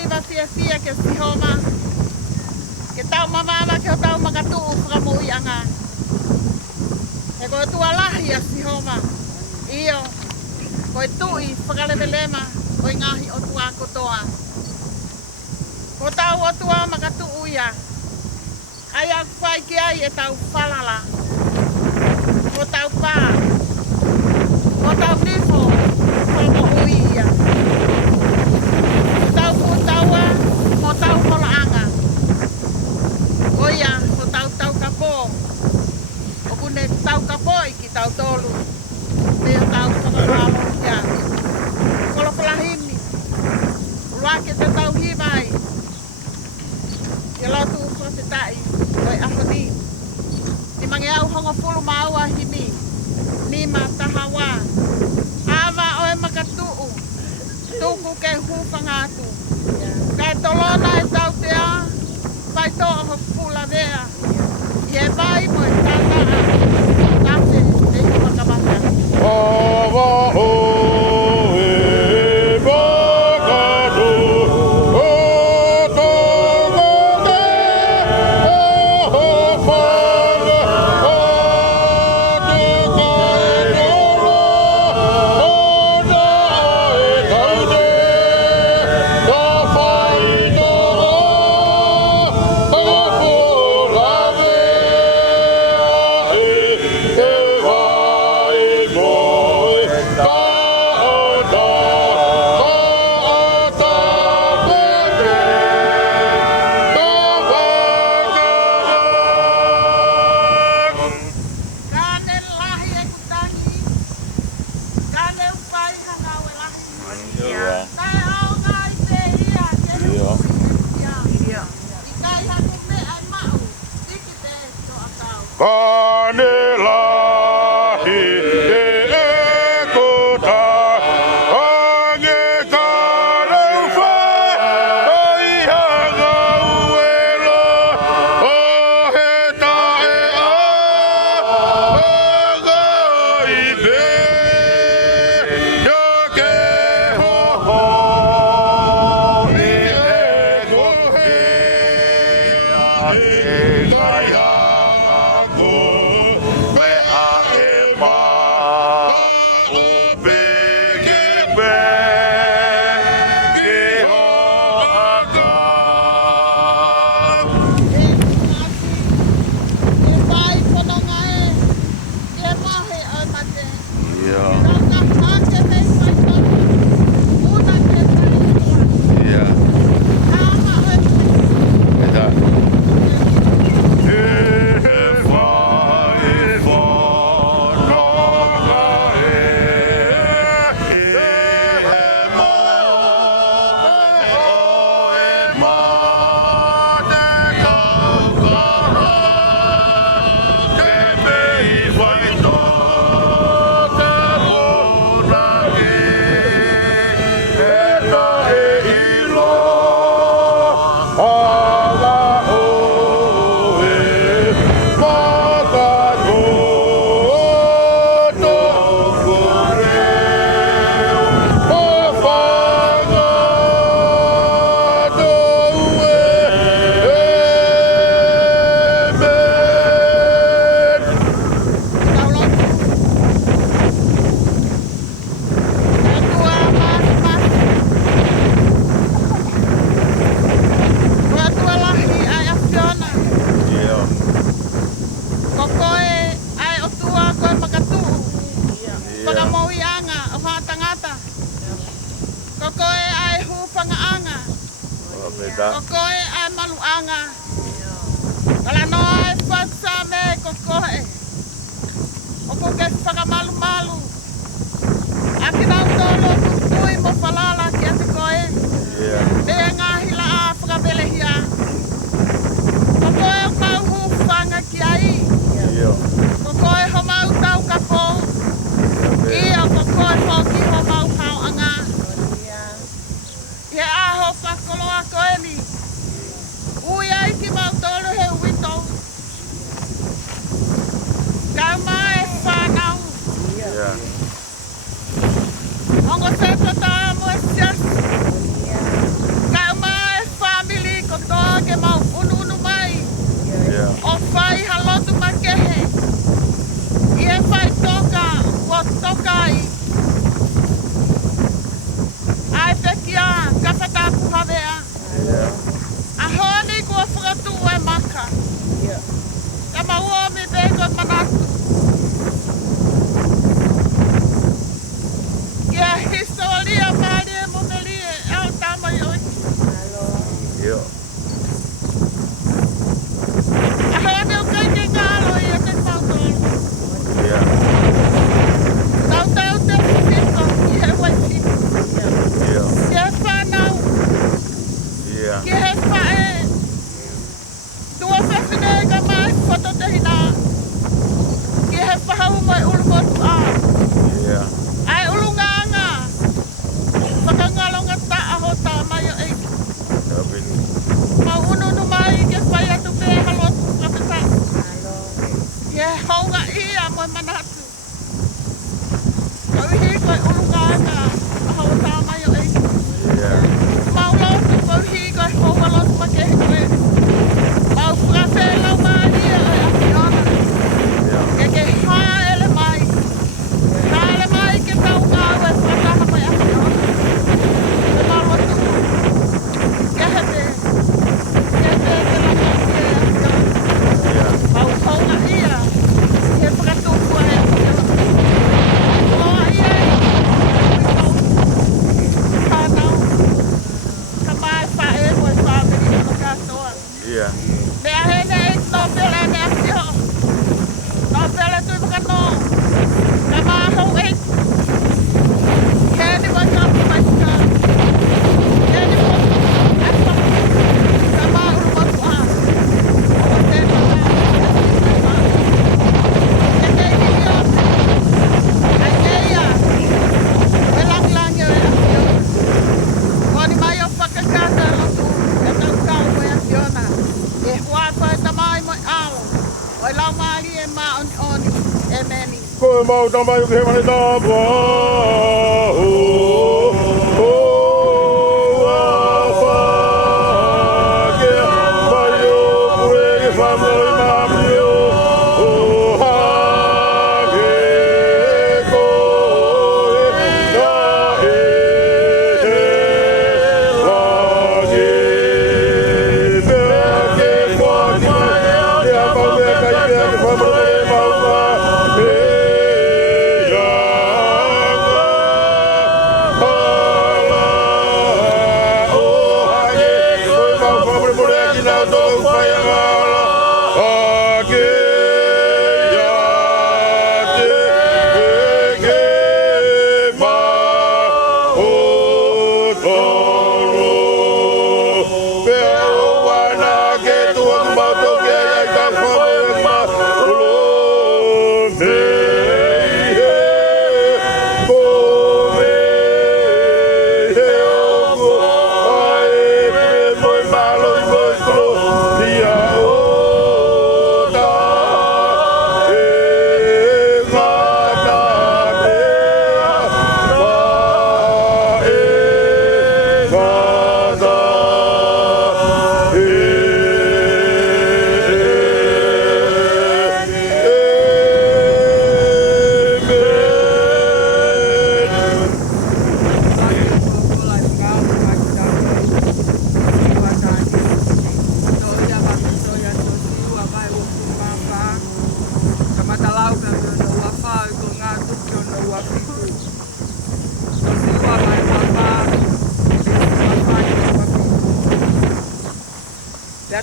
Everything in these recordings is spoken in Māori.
hiva fia ke si homa. Ke tau mamama ke tau makatu whakamui anga. E koe tua lahi a si homa. Iyo, koe tui whakalewelema, koe ngahi o tua kotoa. Ko tau o tua makatu uia. Ai aku whai ki ai e tau whalala. Ko tau pā. Ko tau nifo, whamo uia. Ko tau kutaua, ko tau holaanga. Oia, ko tau kapo. O kune tau kapo iki tau tolu. Teo tau whakamalo ia. Kolo palahimi. Uluake te tau himai. Ia lotu whakasetai. Oi ahoni. Ni mange au hongo fulu maua himi. Ni matahawa. Ama oe makatuu. Tuku ke Fakamanatu. Kai tolona e tau tea. Pai toa ho pula vea. Ie vai mo e tata a. Tate e Fakamanatu. Kokoe ai maluanga. Kala noa e whatsa me kokoe. O koke whakamalu malu. Aki nau tolo tukui mo whalala ki ati koe. Mea ngahi la a whakabelehia. Kokoe o kau hufanga ki ai. Kokoe ho mau tau kapo. Ia kokoe hoki ho mau hau anga. Ia aho whakoloa koe mi. Ui ai ki mau tolo he wito. Kau mai whanau. Ongo se tata mo e Ki he whae. Tua whewhine ka mai whato te hina. Ki he whahau mai ulu motu a. Ai ulu nganga. Whakangalonga ta aho ta mai o eiki. Mau ununu mai ke whai atu pe halotu kapita. Ye haunga ia mo manatu. Kau hi koe ulu nganga. Aho ta mai o eiki. Mau lotu kau hi koe haunga lotu ma ke he koe. Mau whakawhelau mai ia e ahiona. Ke haele mai. Haele mai ke tau ngau e whakataha mai ahiona. Ke mau atu. Ke hete. Ke hete te langa ia e ahiona. Mau haunga ia. Ke whakatupu e ahiona. Loa ia e. Whanau. Ka mai whae koe whamiri o katoa. Me ahene e no pele ne ahio. No pele tui whakano. Ka mahau e. Kēni mai kapu mai tika. Kēni mai asa. Ka mauru matu a. O tēnā ngā. E teiki ni ose. Ai neia. E langilangi o e ahio. Koni mai o whakakata e lotu. E tau kau o e ahiona. E hua koe ta mai moi alo. Oi lau maari e ma oni oni. E meni. Koe mau tamai uke he mani tāpua.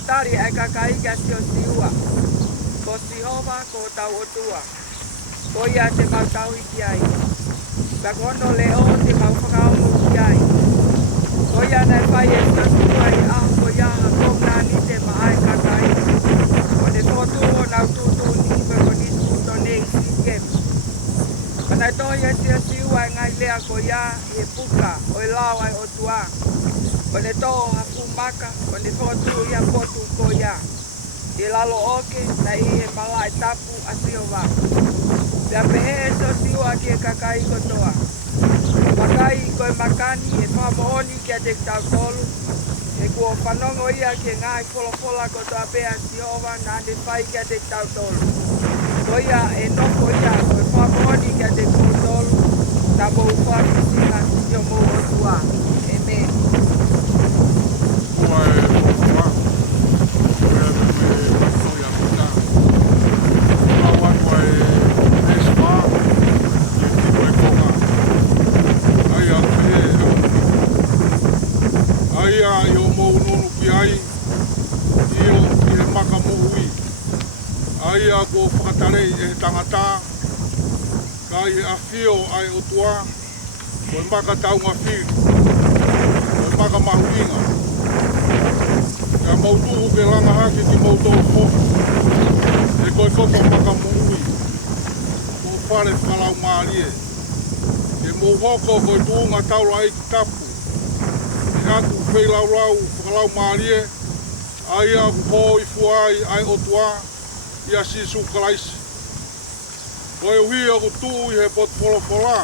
Tari ai kakai kia si o siua. Ko si hova ko tau o tua. Ko ia te mau tau hiki ai. Ka kono leo te mau whakaongo ki ai. Ko ia nei whai e sa siua i aho ko ia ha kōna ni te maai kakai. Ko ne tōtu o nau tūtū ni me ko ni tūto nei si kem. Ka nei tohi e si o siua i ngai lea ko ia i e puka o i lau ai o tua. Ko ne tō hapu Maka, ko ne tōtu ia potu ko ia. I lalo oke, na i he malai tapu a siova. Pea pehe e so siua ki e kakai kotoa. Makai ko e makani e whamooni ki a te tau tolu. E kua whanongo ia ki e ngai polopola kotoa pea siova na ane whai ki a te tau tolu. Ko ia e noko ia ko e whamooni ki a te tau tolu. Na mou whakisinga ki o mou otua. Amen. Aia ko whakatarei e tangata, kai e awhio ai o tua, ko e maka taunga whiri, ko e maka mahuringa. ke langa hake ki moutou foka. E koe koto maka muui. Ko whare whalau maarie. E mou hoko koe tuunga taura i ki tapu. E atu wheilau rau whalau maarie. Ai a hoi fuai ai otua. Ia sisu kalaisi. Koe uhi o tuu i he pot wholofola.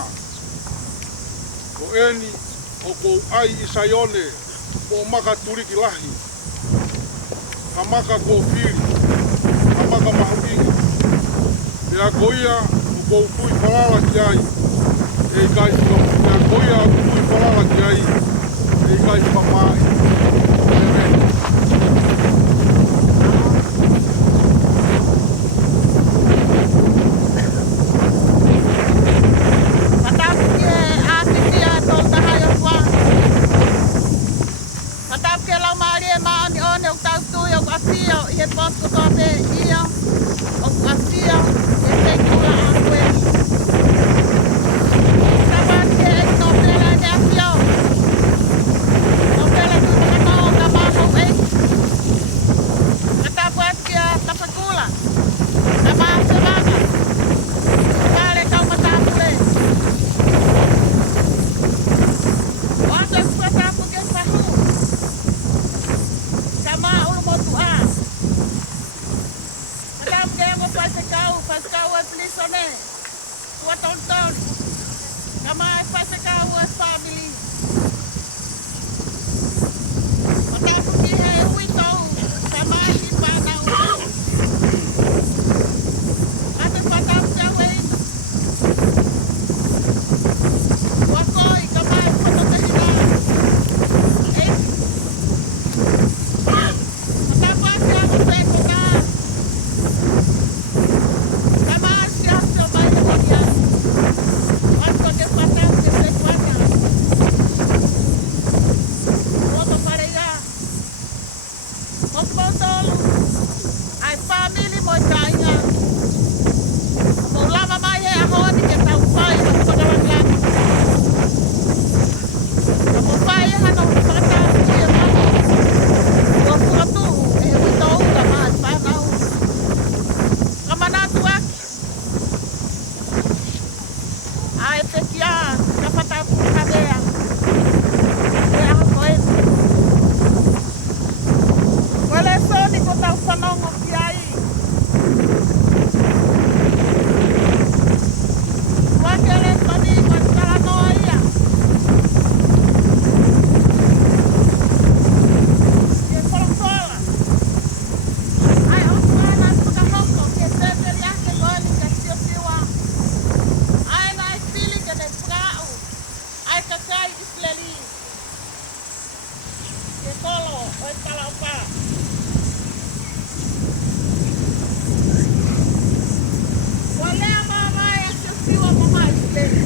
Ko eni o kou ai i saione. Ko maka turiki lahi. Ha maka ko whiri. Ha maka mahuinga. Pea koia o kou tui whalala ki ai. E kai whaka. Pea koia o tui whalala ki ai. E kai whamai. Amen. Kafatapu, Havea. Wale soni ko tau whanongo ki ai. Wakele mani ko tala noa ia. Ke kolokola. Ai o tuana whakahoko ke tēteri ake koeni ka sio siwa. Ai nai pili ke ne whakau. Ai kakai isleli. Ke kolo o e tala opa. Walea mama e sio siwa mama isleli.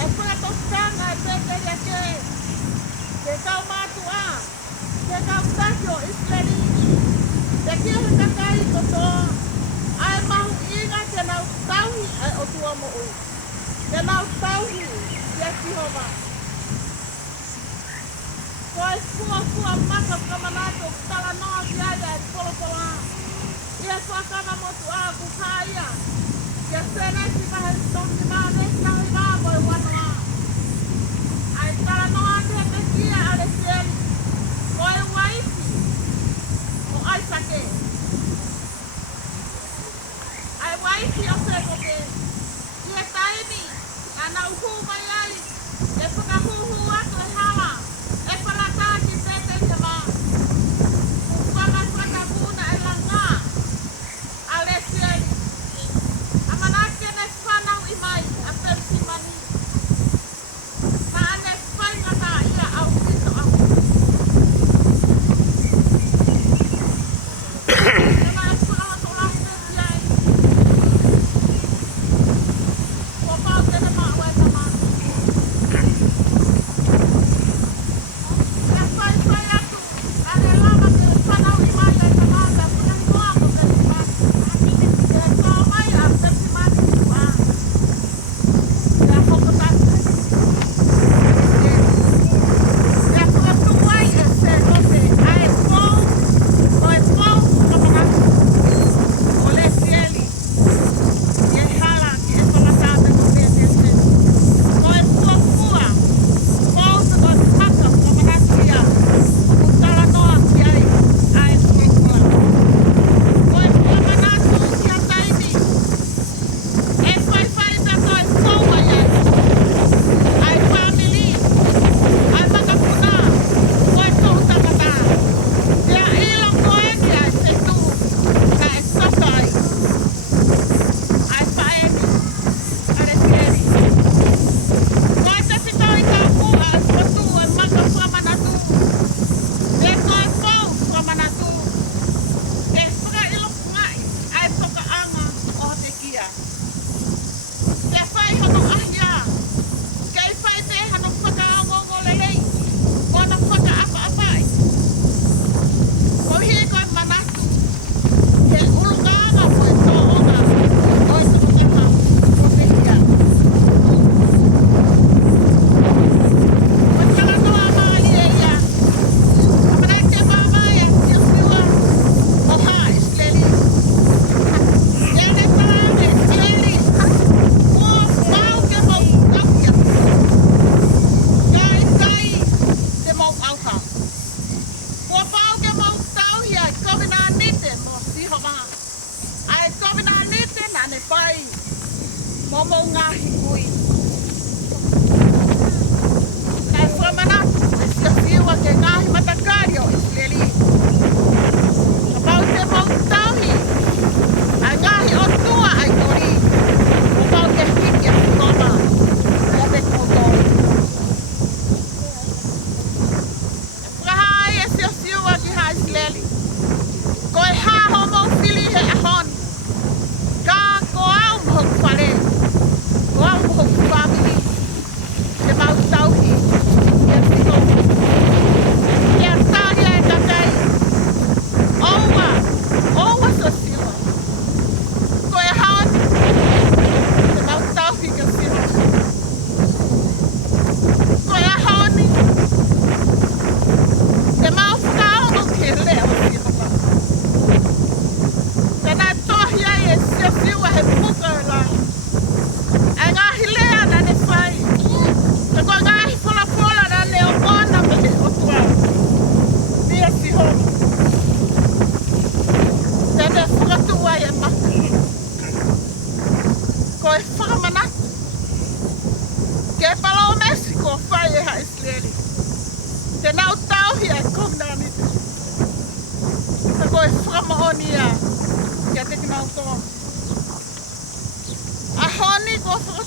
Ai whakatostanga e tēteri ake. Ke kau matua. Ke kau takio isleli. Te kia he kakai kotoa. Ai mahu inga ke nau tauhi ai o tua mo ui. Ke nau tauhi ke Jehova. Koe kua maka Fakamanatu tala noa ki aia e polopola. Ia whakana motu a kukhaia. Ia senesi kahe tongi maa nesi kahe maa moe wanoa. Ai tala noa te te kia ale sieli. Koe waifi. O ai sake. Ai waifi o se koke. Ia taimi. Ana uhu mai ai. E whakahuhu atu e hala. E whalakaki tete te maa. Whakapuna e langa. Ale sieli. Amanake ne whanau i mai. A persi mani. Na ane whaingata ia au pito au. E mai e whakawa tola te ai. Ko pau tene maa ue ta maa.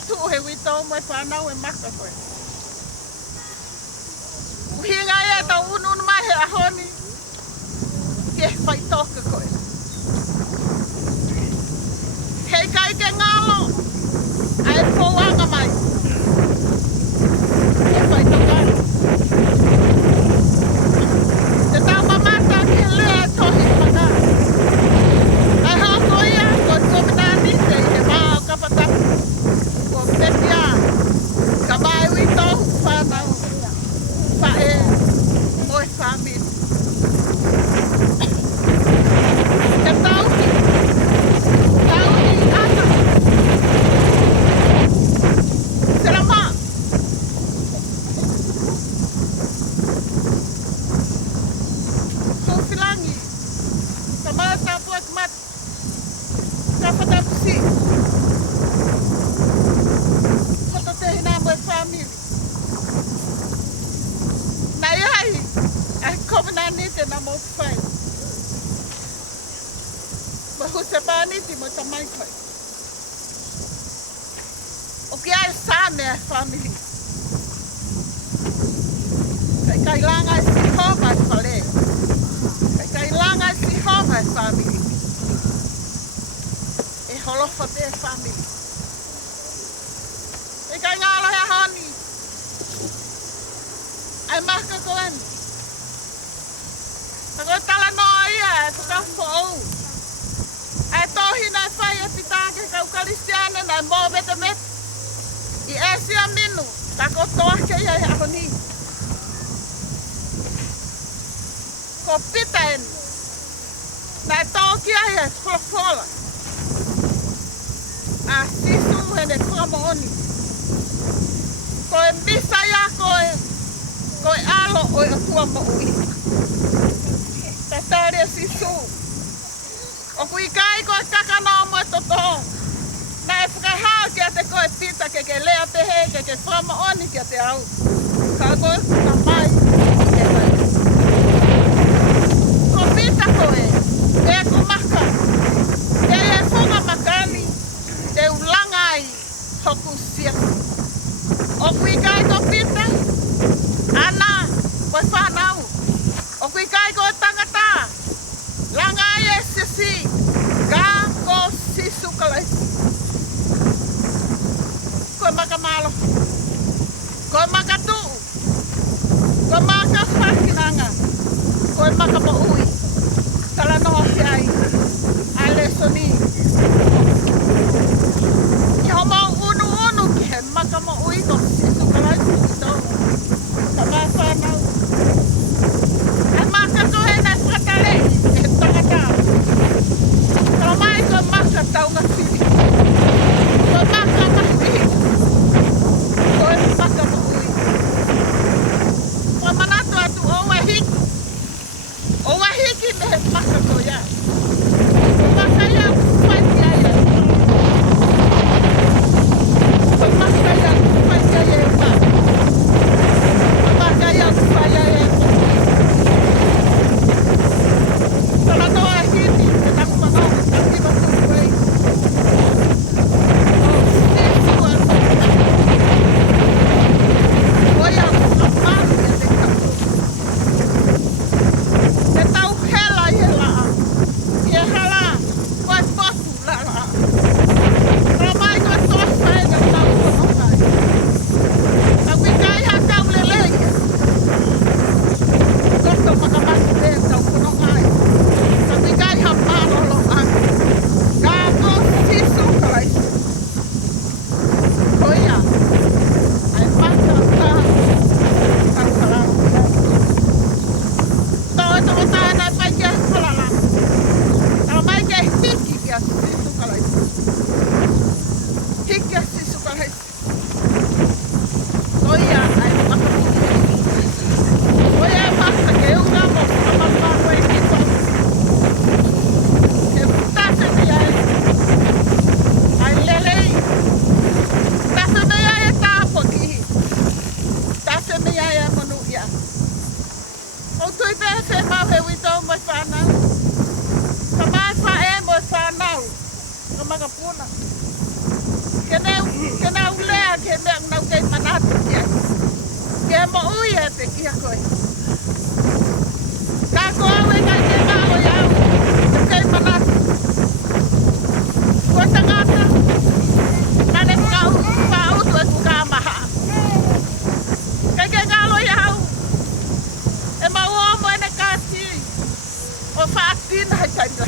tu he wito mai whanau e maka koe. Uhinga e tau unu mai he ahoni. Ke whai toka koe. Hei kai ke ngalo. Ai pouanga mai. Ke whai toka. Te tau mamata ki lea tohi maka. Ai hoko ia ko kominani te he wao Kafatapu. Ko petia. Ka mai wito whanau. Whae. Oi whamin. Te tauhi. Tauhi ana. Serama. Sofilangi. Kamata puak mat. Kafatapu si. Koto te hina mo e family. Na iai. Ai kominani te na mo whai. Mahusa paniti mo tamai koe. O ki ai same ai family. Kai kailanga ai si homa ai whale. Kai kailanga ai si homa ai family. E holofa te family. E kai ngalo he honi. Ai maka koen. Ako tala no ia e whakawhou. Ai tohi nai whai e pitake kau karistiane nai mō bete met. I esia minu, tako toake ia e ahoni. Ko pita en. Nai toki ai e whalafola. A sisu hene kuamooni. Ko e misa ia ko e alo o e kuamooni. Ta tare sisu. O kui kai ko e kakano mo e toto. Na e whakahao kia te koe pita ke lea pehe ke whamaoni kia te au. Ka koe ka mai ke mai. Ko pita koe, e ku maka. E whonga makani, te ulangai hoku siasi. O kui kai ko pita, ana, koe whanau. O kui kai ko tangata, langai e sisi, ka ko sisu kalaisi. Koe maka malo, koe maka tuu, koe maka whakinanga, koe maka mo ui, tala noho ki ai, ai le soni. I homo unu ki he maka mo ui ko sisu kalaisi ki tau, ka mai whanau. Ai maka koe nai whakalei, e he tangata. Tala mai koe maka tau ngafiri, koe maka mahiri. Koe maka maui. Fakamanatu atu oua hiki. Oua hiki me he maka ko ia. Maka ia kuwhaiti aia. Maka ia kuwhaiti aia e pa. Maka ia kuwhaiti aia e pa. Tala noa hiti, te taku manau, te tima tuku ei. Maka puna. Ke nau lea ke mea nau kei manatu kia. Ke mo ui e te kia koe. Ka ko au e kai ke ngalo iau. Te kei manatu. Ko tangata. Nane kau pautu e ku ka maha. Kai ke ngalo iau. E mau omo ene kasi. O whaatina hai taira.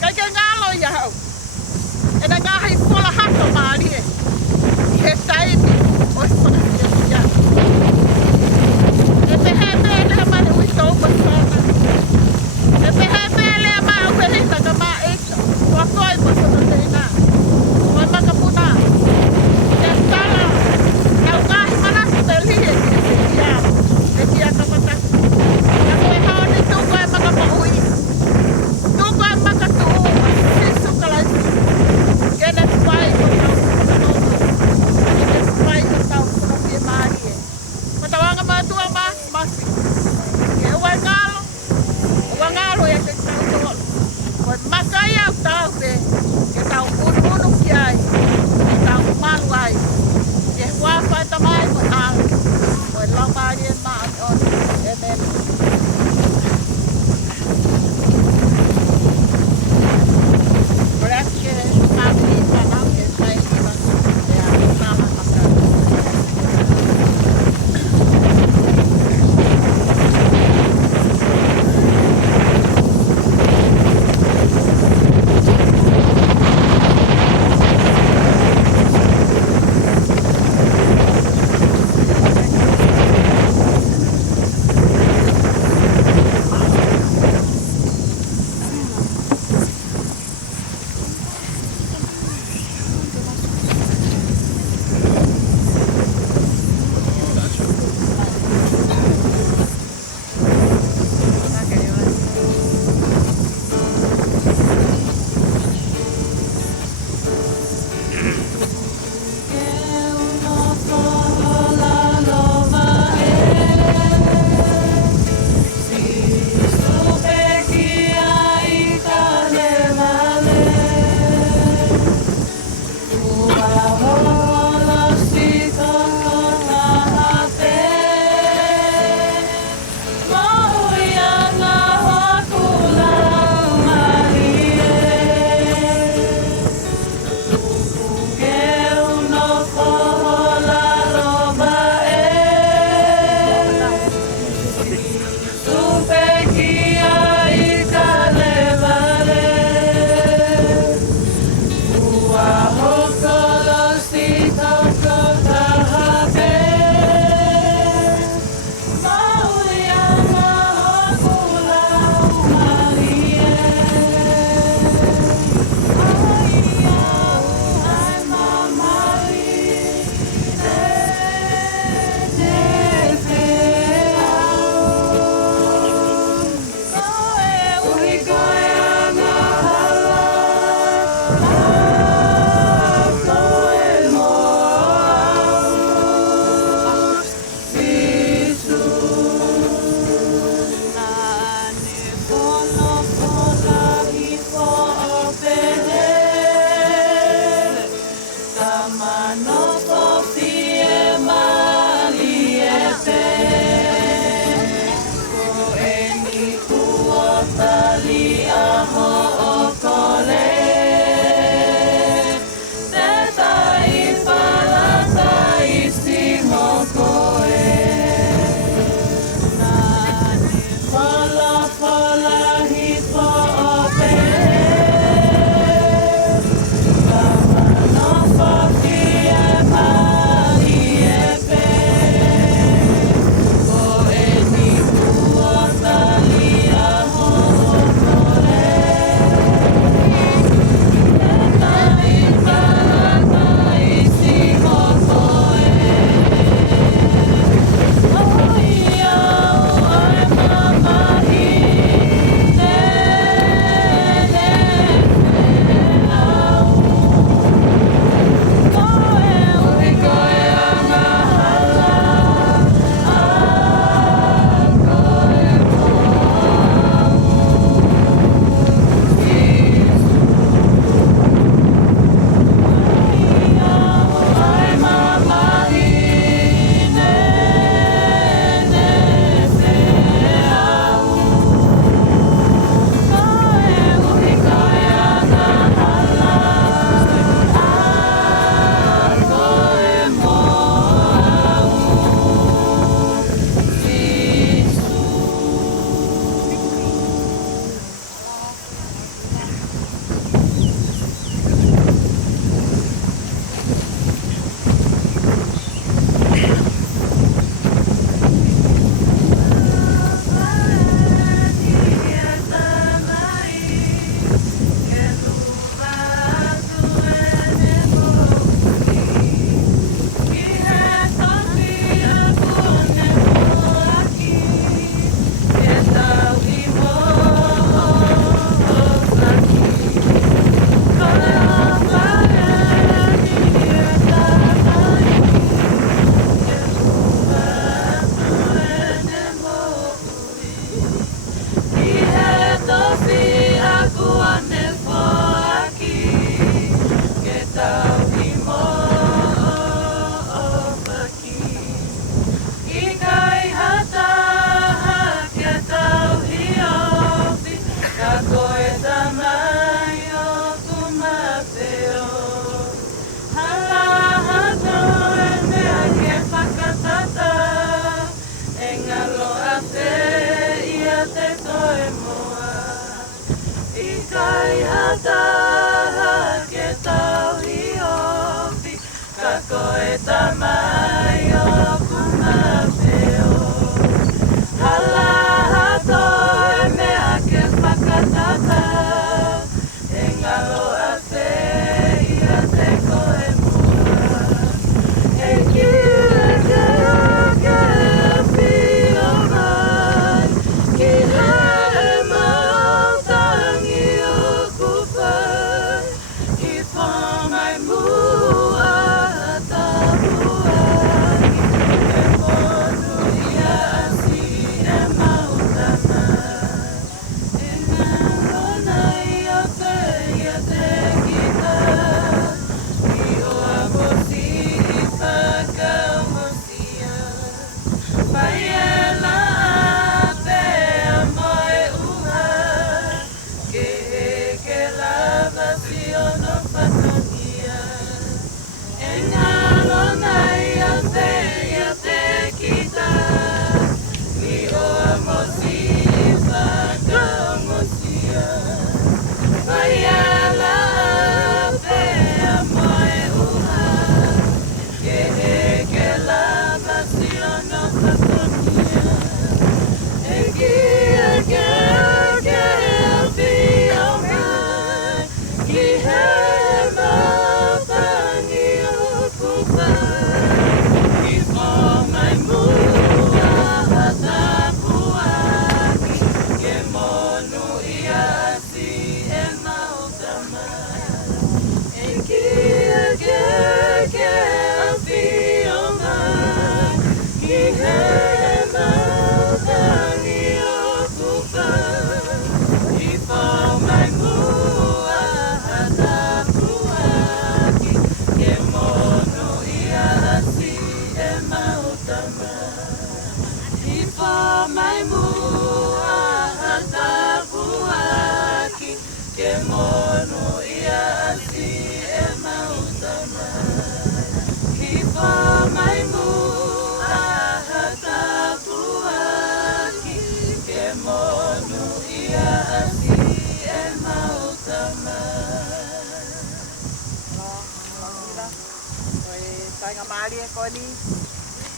Kai ke ngalo iau. E na ngahi pola haka maari e. I he taimi o i whakatia. E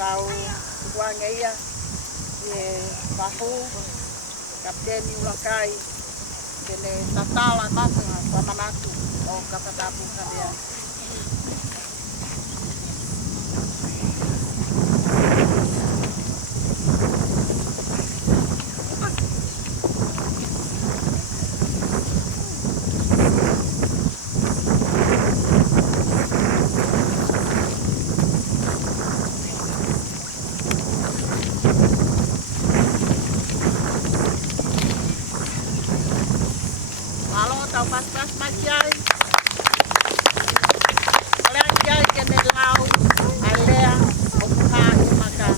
tau wangeia e pahu kapteni ulakai kene Tatala Maka Fakamanatu o Kafatapu Havea. Malo tau pas-pas macai. Oleh jai kene lau alea opuha e Maka.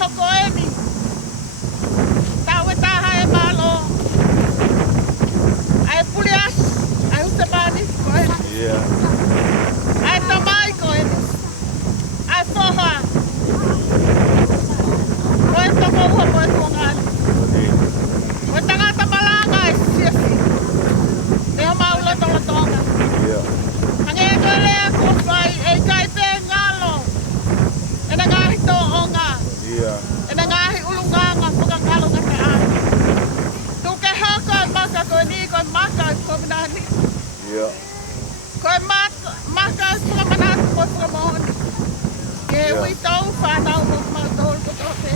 hoko eni. Tau e taha e malo. Ai pulias. Ai uta mani ko eni. Yeah. Ai tamai ko eni. Ai foha. Ko e toko ua ko e tuangani. Ko e tangata malanga e siasi. Te o maula tola tonga. Yeah. Hange e koe lea ko whai e kai pe ngalo. E na ngahi tō onga. Yeah. E na ngahi ulunganga whakangalo ngata ai. Tuke hoko e maka koe ni koe maka e kominani. Yeah. Koe maka e Fakamanatu koe Fakamohoni. Ke ui tau whanau mo mautol ko tope.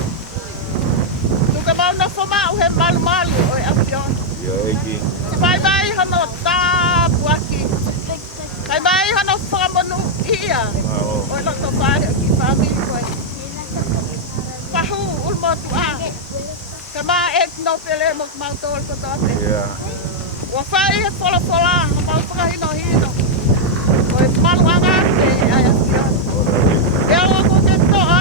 Tuke mauna whamau he malu malu o e apiona. Yeah, eki. Pai mai hano tāpu aki. Pai mai hano whakamonu ia. Wow. O loto whare ki whamiri koe. Pahu ulmotu a. Ka mā ek no pele mo mautol ko tope. Yeah. Wa whai he pola pola no mau whakahino hino. O e maluanga te ai asia. E awa ko ke toa.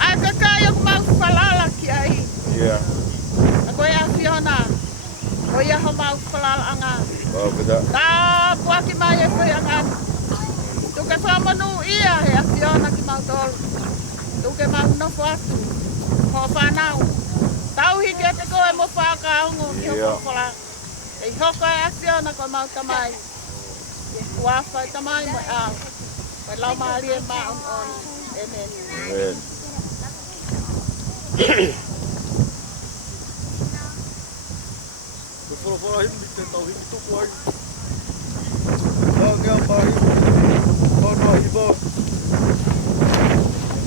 Ai ka kai o mau whalala ki ai. Yeah. A koe asiona. O ia ho mau whalala anga. Oh, beda. Tā puaki mai e koe anga. Tuke whamanu ia he asiona ki mau tolu. Tuke mau nofo atu. Ho whanau. Tau hiki ate koe mo whakaongo ki ho Yeah. whala. E hoko e asiona koe mau tamai. Wawhai tamai mo au. Koe lau maali e maon on. Amen. Amen. Ko whara himi te tau himi tuku ai. Nā ngea mahi, whanua hiwa.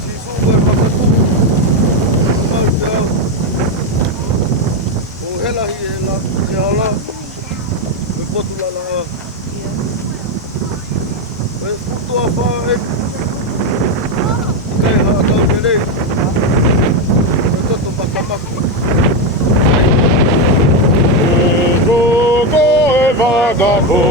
Si sūwa e makapu. Mau te au. O helahi e la, te ala. Me potu lala a. E putoa wha e. Kei haa tau te rei. E toto makamaku. Go e vagabu.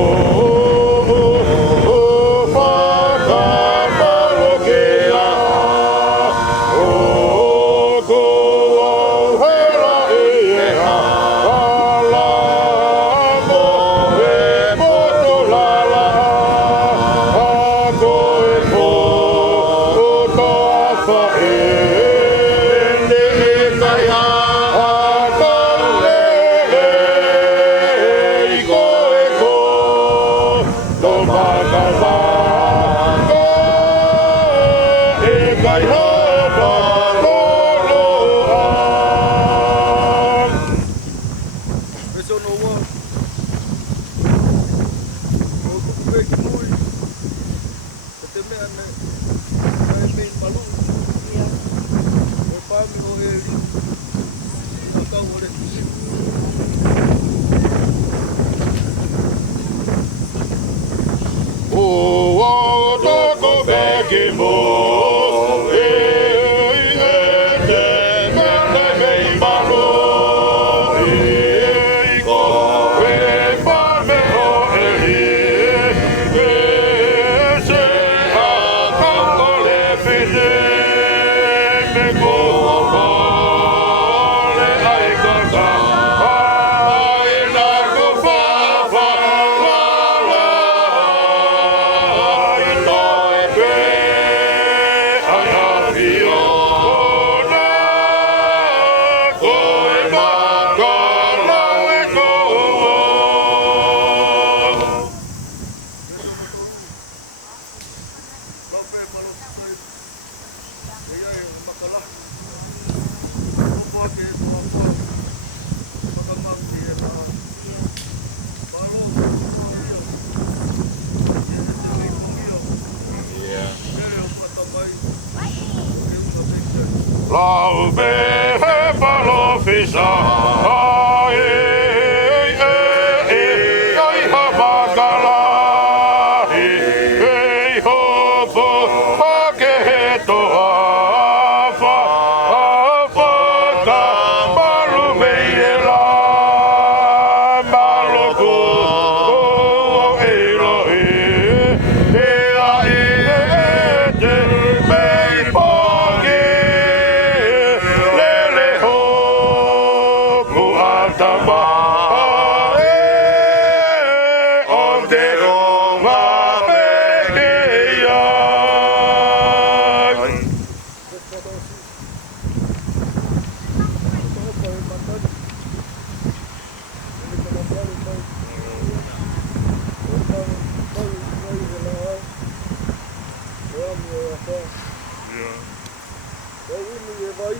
ini e vai.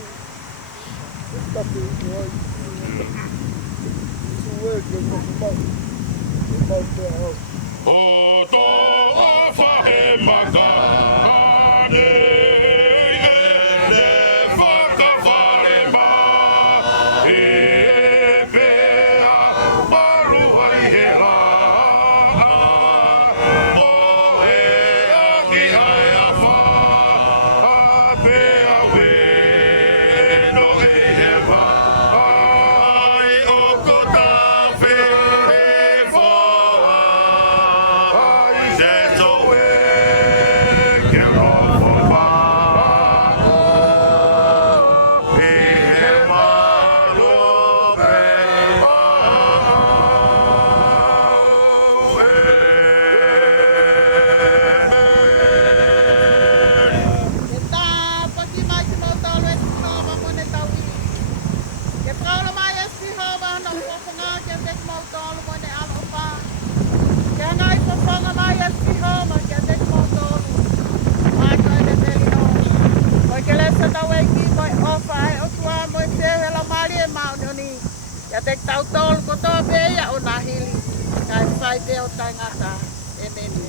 Tapi vai. Suwe ke mau. Mau te au. O to afa he maka ane e whakawhare ma e pēa maru ai he rā o he aki ai a wha a pēa we no e he wha ai o ko tawhi he wha that's the way get off of my ja tek tau tolu ko to Havea o na hili. Kai whai te o tangata e nene.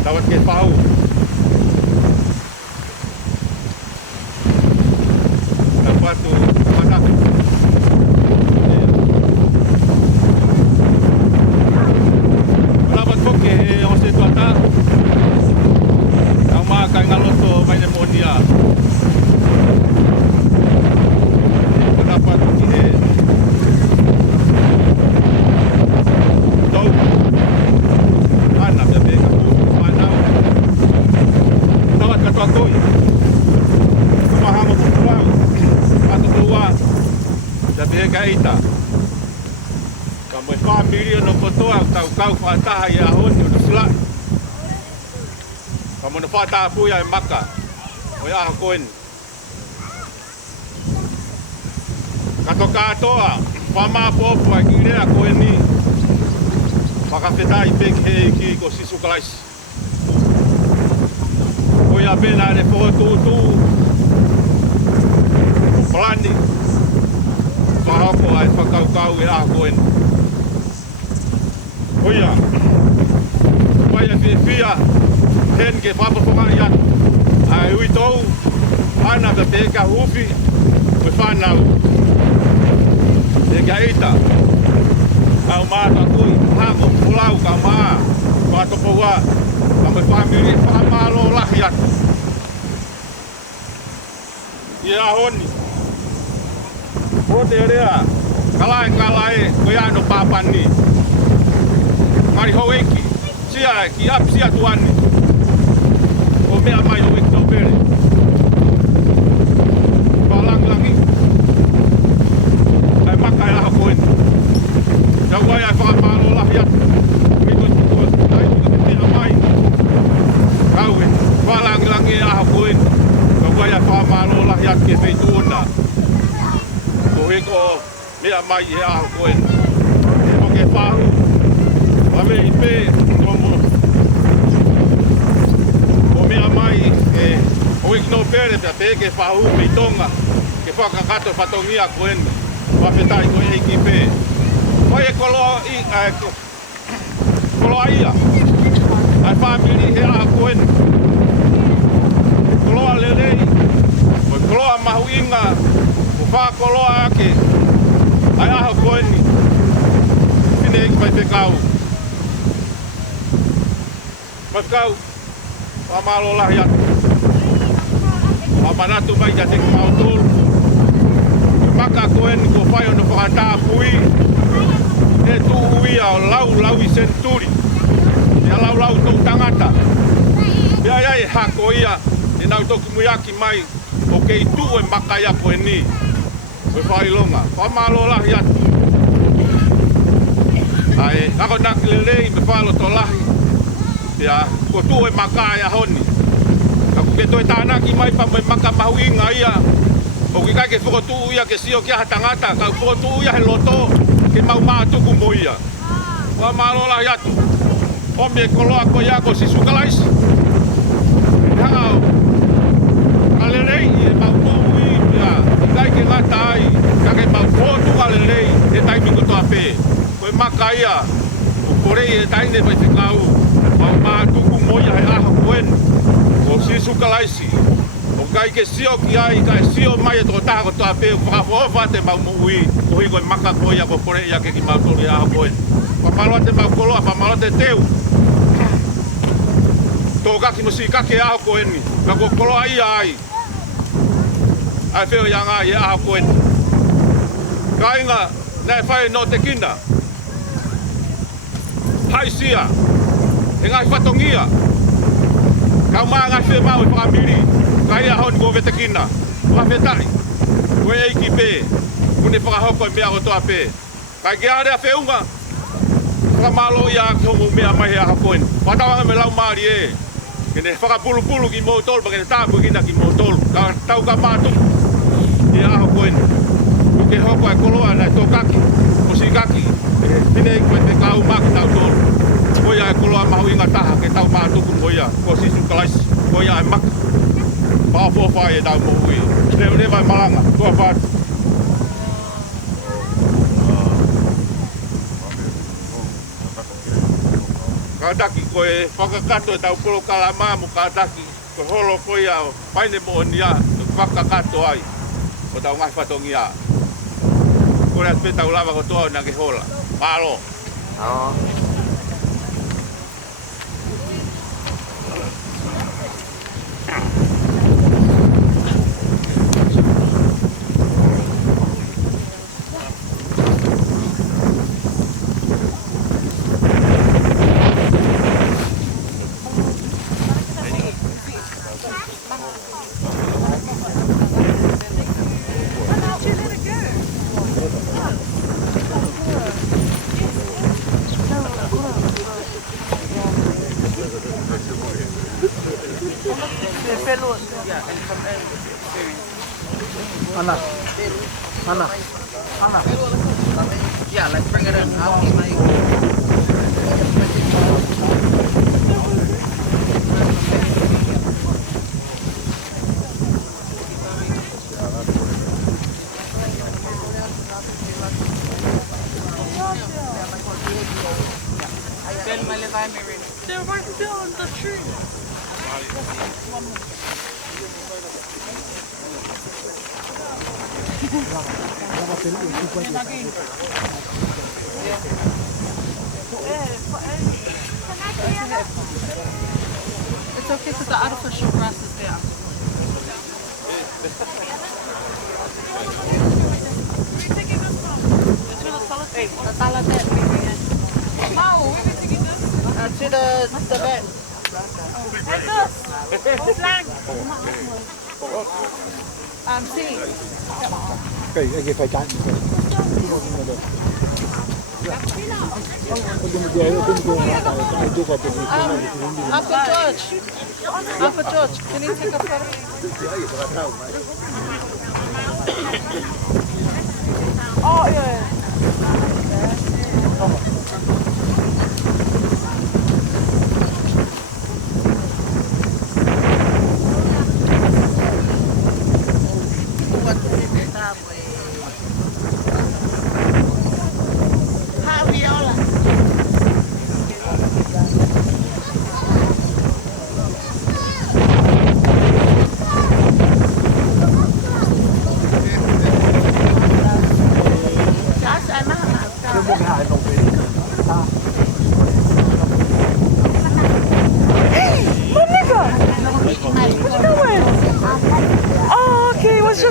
Tawat ke pau. Dapat tu panas. Dapat koke o se tuata. Kama ka ngaloto mai monia. Dapat ke Ita. Kamu família no kotoa tau kau fataha ia honi no sila. Kamu no Fakamanatu ia Maka. O ia koen. Kato katoa. Whamāpopo ai ki rea koe ni. Whakawhetai peke hei ki ko sisu kalaisi. Ko ia pena ne pōtūtū. Plani. Whahoko ai whakaukau e a koe ni. Ko ia. Ko ia whiwhia. Ten ke whapaponga i atu. Ai ui tau. Ana ka peka hufi. Koe whanau. E ka eita. Kau mata kui, hako pulau ka maa. Kau topo wa, kami famili whamalo lahi atu. Ia honi. O te rea, kalai, koe ano papani. Mari ho eki, sia ki ap sia tuani. O mea mai ho eki tau pere. Palang-langi. Ai maka e laha koeni. Ja wai ai whakaparo lahi atu. Miko tuko ai tuka te tea mai. Kaue, whalangi e aha koeni. Ja wai ai whakaparo lahi atu ke whei tuona. Ko heko mea mai e aha koeni. Ko ke whahu. Wame i pē, ko mea mai e o ikino pere pia pē ke whahu me i tonga. Ke whakakato whatongia koeni. Whawhetai koe eiki pē. Oi e koloa ia. Ai whamiri he aha koeni. Koloa lerei. Oi koloa mahu inga. O whakoloa ake. Ai aha koeni. Pine eki pai pekau. Pekau. Whamalo lahi atu. Whamanatu mai ja teki mautolu. Maka koeni ko whai ono whakatapui. E tu ia o lau I senturi. E lau tau tangata. Pea ia e hako ia. E nau toku muiaki mai. O kei tu e maka ia koe ni. O whailonga. Whamalo lahi atu. Ai, ako naki lelei me whalo to lahi. Pea, ko tu e maka ia honi. Ako ke toi tānaki mai pa me maka mahu inga ia. O ki kai ke whokotu ia ke sio kia hatangata. Kau whokotu ia he loto. Ke mau mātuku mo ia. Wa mālola hiatu. Ome koloa ko ia ko sisu kalaisi. Hangau. Kalerei e mau tōu I ia. Kai ke ngata ai. Ka ke mau pōtu kalerei e taimi ko toa pē. Koe maka ia. O korei e taine pai whikau. Mau mātuku mo ia he aha koen. O sisu kalaisi. O kai ke sio ki ai. Kai sio mai e tō taha ko toa pē. O whakawhawha te mau muui. Kohi koe maka koe ia ko kore ia ke ki mauturi aha koe. Pamaloa te mau koloa, pamaloa te teu. Tō kaki mo si kake aha koe ni. Ka ko koloa ia ai. Ai wheo ia ngā i aha koe ni. Ka inga, nei whai no te kina. Hai sia. E ngai whatongia. Kau maa ngai whee mau I whakamiri. Ka ia honi ko vete kina. Whawhetai. Koe eiki pē. Kune whakahoko I mea o toa pē. Kai ke area wheunga. Whakamalo ia ki hongo mea mai aha koeni. Whatawanga me lau maari e. Kene whakapulu ki mōtolu, pa kene tāpu kina ki mōtolu. Ka tau ka mātuku. I aha koeni. Kuke hoko ai koloa nai tō kaki. O si kaki. Pine I koe te kau maki tau tōlu. Koia e koloa mahu inga taha ke tau mātuku koia. Ko sisu kalaisi. Koia e maka. Pāwhawhai e tau mo ui. Ne vai malanga. Kua whātu. Kadaki koe whakakato e tau polo kalama mo kadaki ko holo koe au paine mo nia whakakato ai o tau ngai whatongi a. Kore atpe tau lava ko toa na ke hola. Malo. Ana. let's bring it in. I'll be like. They're right there on the tree. It's okay because the artificial grass is there. Tatala there. No, we're taking this. To the bed. Hey, this. Flag. See. Cái phải chạy. Uncle George. Uncle George, can you take a photo? Oh, yeah.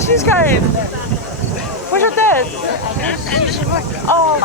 She's going. Where's your dad? Oh.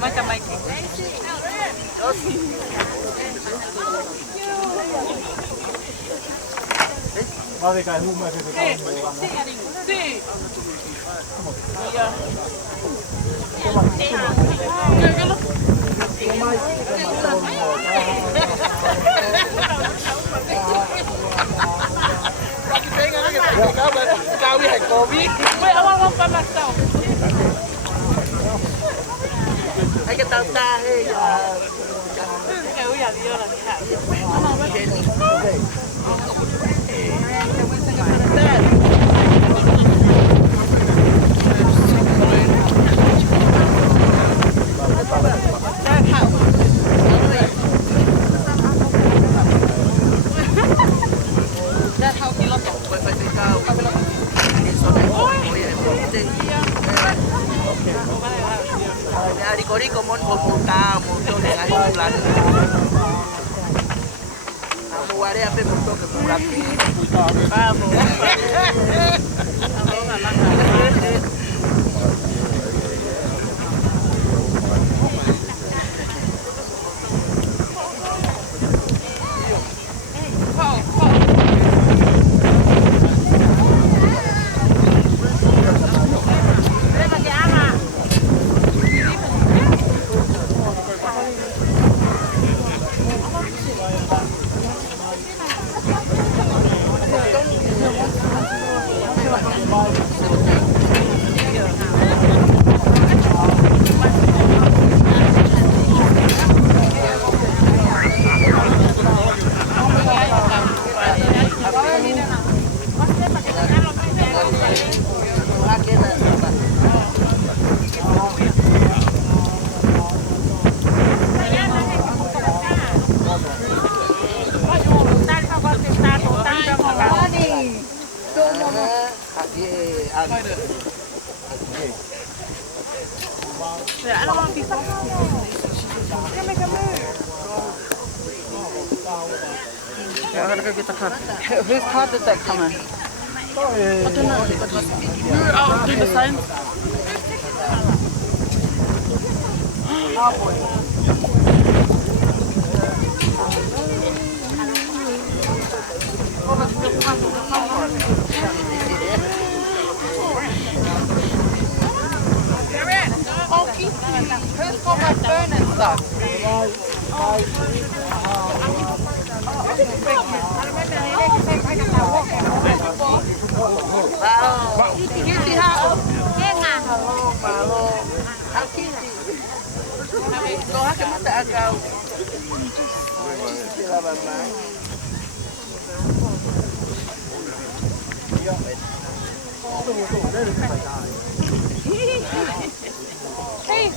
Maka Mikey. Vale, cae un mes que se cae. Sí. Cao với hành cô biết. Wait, I want one by myself. Hay cái tao ta hay Okay, we have the other hat. Rico, mon, Monta, montou de aí lá. A moaré a perguntou que eu rapei. Vamos. Whose card did that come in? I don't know. I'll do the same. Oh, who's got my phone and stuff? Hey,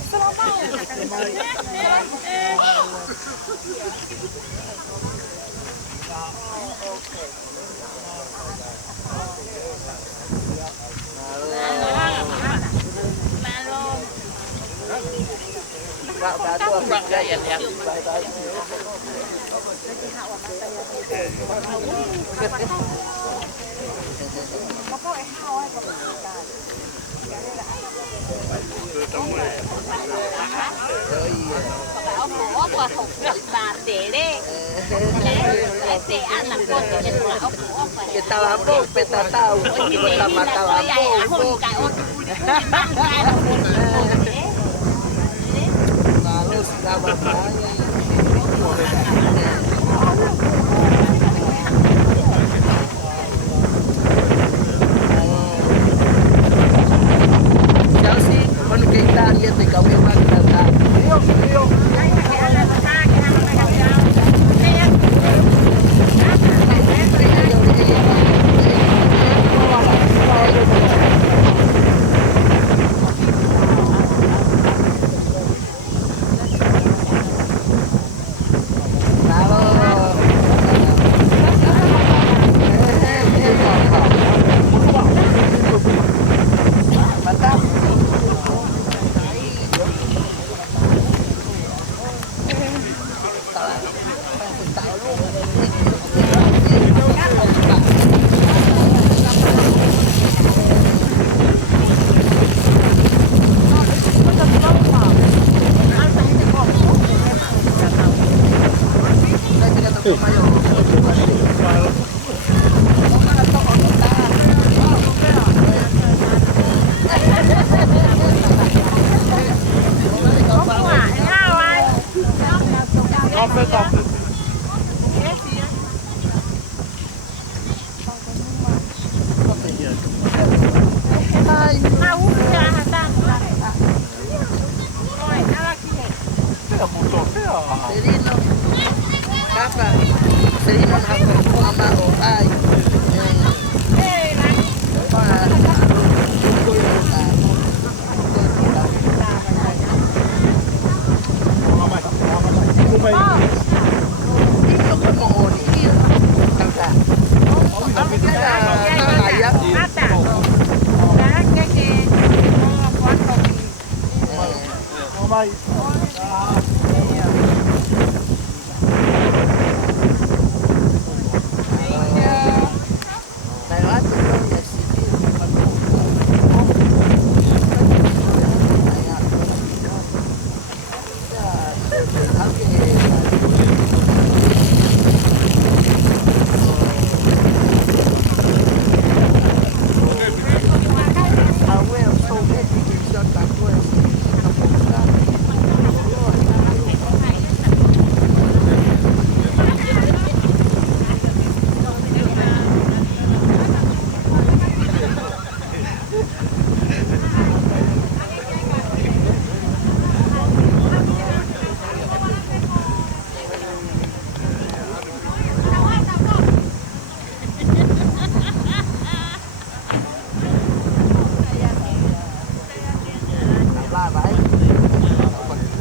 Tatala, petatau,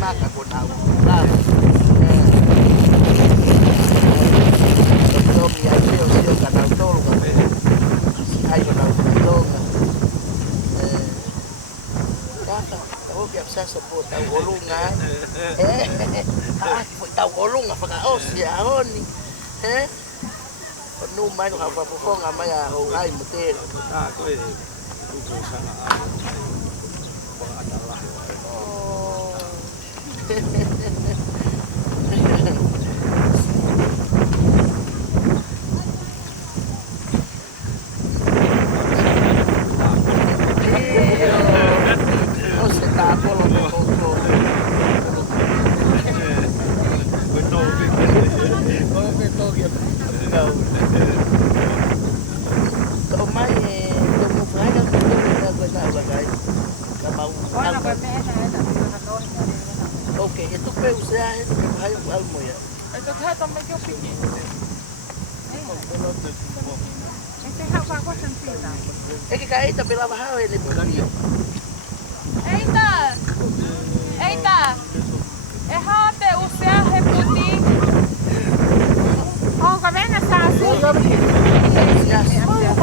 Maka con agua. Domi ai leo sio kana tolga. Ai kana tolga. Kaka, kau biar sasa po tau golunga. Po tau golunga pa ka osia honi. Nu mai no ka po nga mai a ho ai motel. Ko e uko sana a. Pang-Tatala. Oke, itu peusah itu hai almo ya. Itu kan tambah kau pergi. Itu apa kau sendiri? Kaya ita pela bahao ni pagkakyo. Eita. Hate usea he puti. Oh, kau mana sah? Yes. Oh, ya.